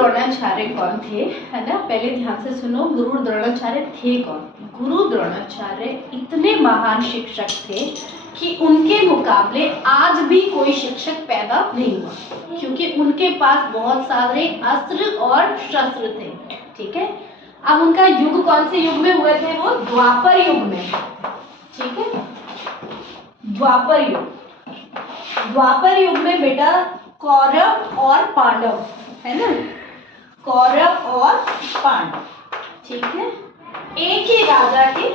द्रोणाचार्य कौन थे, है ना? पहले ध्यान से सुनो, गुरु द्रोणाचार्य थे कौन? गुरु द्रोणाचार्य इतने महान शिक्षक थे कि उनके मुकाबले आज भी कोई शिक्षक पैदा नहीं हुआ, क्योंकि उनके पास बहुत सारे अस्त्र और शस्त्र थे। ठीक है, अब उनका युग कौन से युग में हुए थे? वो द्वापर युग में। ठीक है, द्वापर युग। द्वापर युग में बेटा कौरव और पांडव, है ना? कौरव और पांडव, ठीक है, एक ही राजा के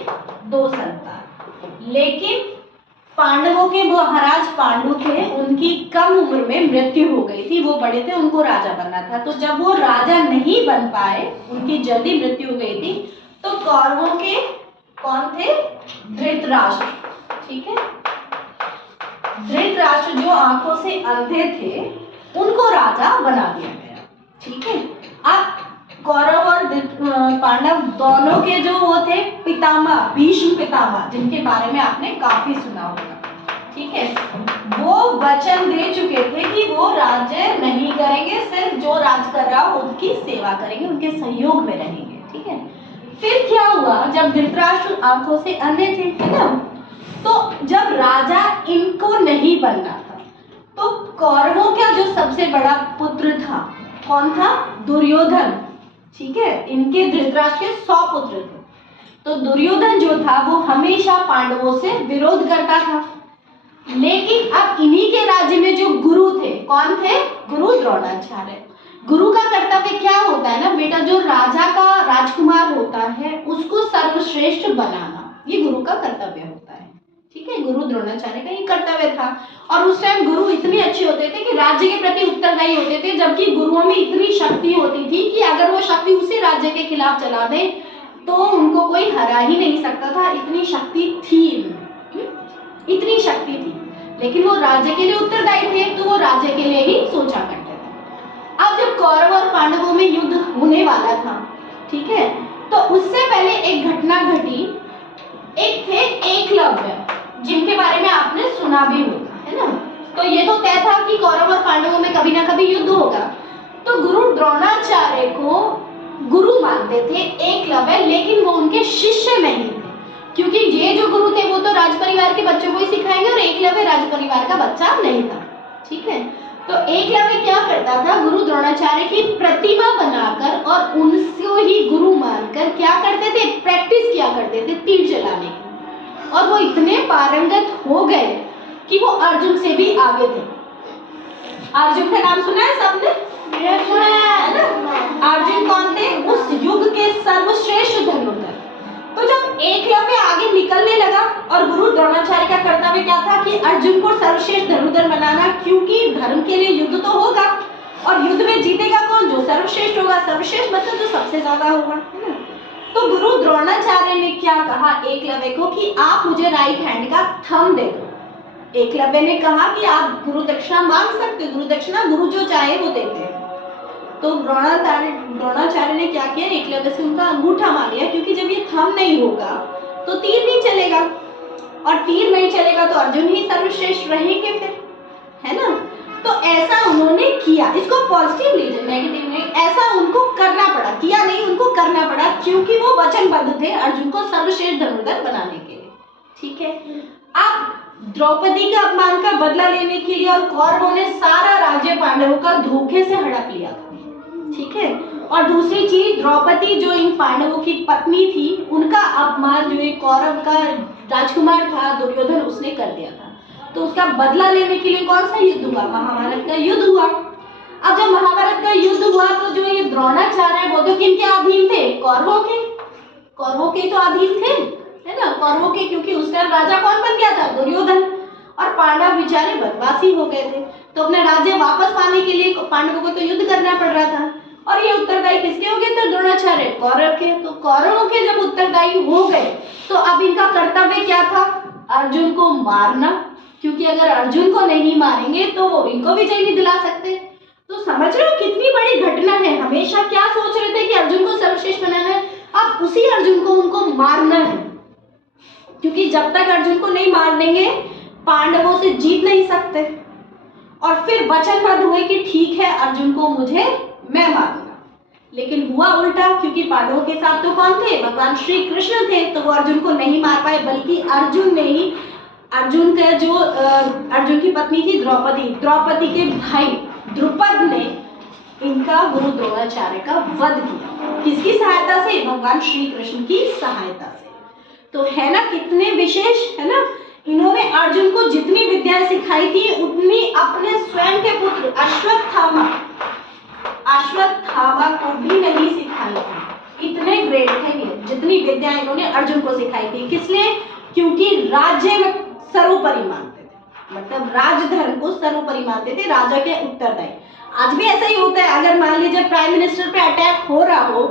दो संतान। लेकिन पांडवों के वो महाराज पांडु थे, उनकी कम उम्र में मृत्यु हो गई थी। वो बड़े थे, उनको राजा बनना था। तो जब वो राजा नहीं बन पाए, उनकी जल्दी मृत्यु हो गई थी, तो कौरवों के कौन थे? धृतराष्ट्र। ठीक है, धृतराष्ट्र जो आंखों से अंधे थे, उनको राजा बना दिया गया। ठीक है, अब कौरव और पांडव दोनों के जो वो थे पितामह, भीष्म पितामह, जिनके बारे में आपने काफी सुना होगा। ठीक है, वो वचन दे चुके थे कि वो राज्य नहीं करेंगे, सिर्फ जो राज कर रहा हो उनकी सेवा करेंगे, उनके सहयोग में रहेंगे। ठीक है, फिर क्या हुआ, जब धृतराष्ट्र आंखों से अंधे थे, है ना, तो जब राजा इनको नहीं बनना था, तो कौरवों का जो सबसे बड़ा पुत्र था, कौन था? दुर्योधन। ठीक है, इनके धृतराष्ट्र के 100 पुत्र थे। तो दुर्योधन जो था वो हमेशा पांडवों से विरोध करता था। लेकिन अब इन्हीं के राज्य में जो गुरु थे, कौन थे? गुरु द्रोणाचार्य। गुरु का कर्तव्य क्या होता है ना बेटा? जो राजा का राजकुमार होता है उसको सर्वश्रेष्ठ बनाना, ये गुरु का कर्तव्य होता है। ठीक है, गुरु द्रोणाचार्य का ये कर्तव्य था। और उस टाइम गुरु इतने अच्छे होते थे कि राज्य के प्रति उत्तरदायी होते थे, जबकि गुरुओं में इतनी शक्ति होती थी कि अगर वो शक्ति उसी राज्य के खिलाफ चला दे तो उनको कोई हरा ही नहीं सकता था। इतनी शक्ति थी, इतनी शक्ति थी, लेकिन वो राज्य के लिए उत्तरदायी थे, तो वो राज्य के लिए ही सोचा करते थे। अब जब कौरव और पांडवों में युद्ध होने वाला था, ठीक है, तो उससे पहले एक घटना घटी। एक थे एकलव्य, जिनके बारे में आपने सुना भी होगा, है ना? तो ये तो तय था कि कौरव और पांडवों में कभी ना कभी युद्ध होगा। तो गुरु द्रोणाचार्य को गुरु मानते थे एकलव्य, लेकिन वो उनके शिष्य नहीं थे, क्योंकि ये जो गुरु थे वो तो राज परिवार के बच्चों को ही सिखाएंगे, और एकलव्य राज परिवार का बच्चा नहीं था। ठीक है, तो एकलव्य क्या करता था? गुरु द्रोणाचार्य की प्रतिमा बनाकर और उनको ही गुरु मानकर क्या करते थे? प्रैक्टिस किया करते थे तीर चलाने की। और वो इतने पारंगत हो गए कि वो अर्जुन से भी आगे थे। अर्जुन का नाम सुना है सबने? सुना है ना? अर्जुन कौन थे? उस युग के सर्वश्रेष्ठ धनुर्धर। तो जब एकलव्य आगे निकलने लगा, और गुरु द्रोणाचार्य का कर्तव्य क्या था कि अर्जुन को सर्वश्रेष्ठ धनुर्धर बनाना, क्योंकि धर्म के लिए युद्ध तो होगा, और युद्ध में जीतेगा कौन? जो सर्वश्रेष्ठ होगा। सर्वश्रेष्ठ मतलब जो सबसे ज्यादा होगा, है ना? तो गुरु द्रोणाचार्य ने क्या कहा एकलव्य को कि आप मुझे राइट हैंड का थंब दे दो। एकलव्य ने कहा कि आप गुरु दक्षिणा मांग सकते, गुरु दक्षिणा गुरु जो चाहे वो देते हैं। तो द्रोणाचार्य ने क्या किया? एकलव्य से उनका अंगूठा मांग लिया, क्योंकि जब ये थंब नहीं होगा तो तीर नहीं चलेगा, और तीर नहीं चलेगा तो अर्जुन ही सर्वश्रेष्ठ रहेंगे फिर, है ना? तो ऐसा उन्होंने किया। इसको पॉजिटिव लीजिए, नेगेटिव नहीं। ऐसा उनको करना पड़ा, किया नहीं, उनको करना पड़ा, क्योंकि वो वचनबद्ध थे अर्जुन को सर्वश्रेष्ठ धनुर्धर बनाने के लिए। ठीक है, अब द्रौपदी के अपमान का बदला लेने के लिए और कौरवों ने सारा राज्य पांडवों का धोखे से हड़प लिया था। ठीक है, और दूसरी चीज, द्रौपदी जो इन पांडवों की पत्नी थी, उनका अपमान जो एक कौरव का राजकुमार था दुर्योधन, उसने कर दिया था। तो उसका बदला लेने के लिए कौन सा युद्ध हुआ? महाभारत का युद्ध हुआ। अब जब महाभारत का युद्ध हुआ तो जो ये द्रोणाचार्य है वो तो किनके अधीन थे? कौरवों के। कौरवों के तो अधीन थे, है ना? कौरवों के, क्योंकि उस टाइम राजा कौन बन गया था? दुर्योधन। और पांडव बेचारे बनवासी हो गए थे, तो अपना राज्य वापस पाने के लिए पांडवों को तो युद्ध करना पड़ रहा था। और ये उत्तरदायी किसके हो गए थे? द्रोणाचार्य, कौरव के। तो कौरवों के जब उत्तरदायी हो गए तो अब इनका कर्तव्य क्या था? अर्जुन को मारना, क्योंकि अगर अर्जुन को नहीं मारेंगे तो वो इनको भी जय नहीं दिला सकते। तो समझ रहे हो कितनी बड़ी घटना है। हमेशा क्या सोच रहे थे कि अर्जुन को सर्वश्रेष्ठ बनाना है, अब उसी अर्जुन को उनको मारना है, क्योंकि जब तक अर्जुन को नहीं मार देंगे पांडवों से जीत नहीं सकते। और फिर वचनबद्ध हुए कि ठीक है अर्जुन को मैं मारूंगा। लेकिन हुआ उल्टा, क्योंकि पांडवों के साथ तो कौन थे, भगवान श्री कृष्ण थे, तो वो अर्जुन को नहीं मार पाए, बल्कि अर्जुन ने ही अर्जुन का जो अर्जुन की पत्नी थी द्रौपदी, द्रौपदी के भाई द्रुपद ने इनका गुरु द्रोणाचार्य का वध किया। किसकी सहायता से, भगवान श्री कृष्ण की सहायता से। तो है ना कितने विशेष, है ना। इन्होंने अर्जुन को जितनी विद्याएं सिखाई थी उतनी अपने स्वयं के पुत्र अश्वत्थामा को भी नहीं सिखाई थी। इतने ग्रेट थे ये, जितनी विद्याएं इन्होंने अर्जुन को सिखाई थी। किस लिए, क्योंकि राज्य में सर्वोपरि मानते थे, मतलब राजधर्म को सर्वोपरि मानते थे, राजा के उत्तरदायी। आज भी ऐसा ही होता है, अगर मान लीजिए प्राइम मिनिस्टर पे अटैक हो रहा हो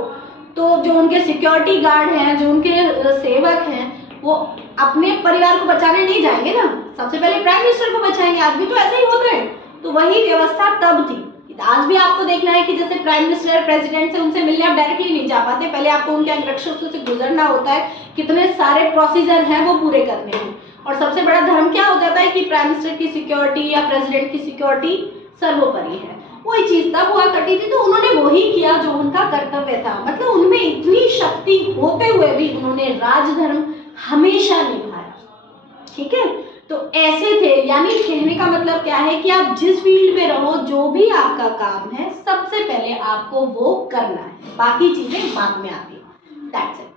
तो जो उनके सिक्योरिटी गार्ड हैं, जो उनके सेवक हैं, वो अपने परिवार को बचाने नहीं जाएंगे ना, सबसे पहले प्राइम मिनिस्टर को बचाएंगे। आज भी तो ऐसा ही होता है। तो वही व्यवस्था तब थी। आज भी आपको देखना है कि जैसे प्राइम मिनिस्टर प्रेसिडेंट से उनसे मिलने आप डायरेक्टली नहीं जा पाते, पहले आपको उनके अंगरक्षकों से गुजरना होता है, कितने सारे प्रोसीजर हैं वो पूरे करने हैं। और सबसे बड़ा धर्म क्या हो जाता है कि प्राइम मिनिस्टर की सिक्योरिटी या प्रेसिडेंट की सिक्योरिटी सर्वोपरि है। वही चीज तब हुआ करती थी, तो उन्होंने वही किया जो उनका कर्तव्य था। मतलब उनमें इतनी शक्ति होते हुए भी उन्होंने राजधर्म हमेशा निभाया। ठीक है, तो ऐसे थे। यानी कहने का मतलब क्या है कि आप जिस फील्ड में रहो, जो भी आपका काम है, सबसे पहले आपको वो करना है, बाकी चीजें बाद में आती है। That's it.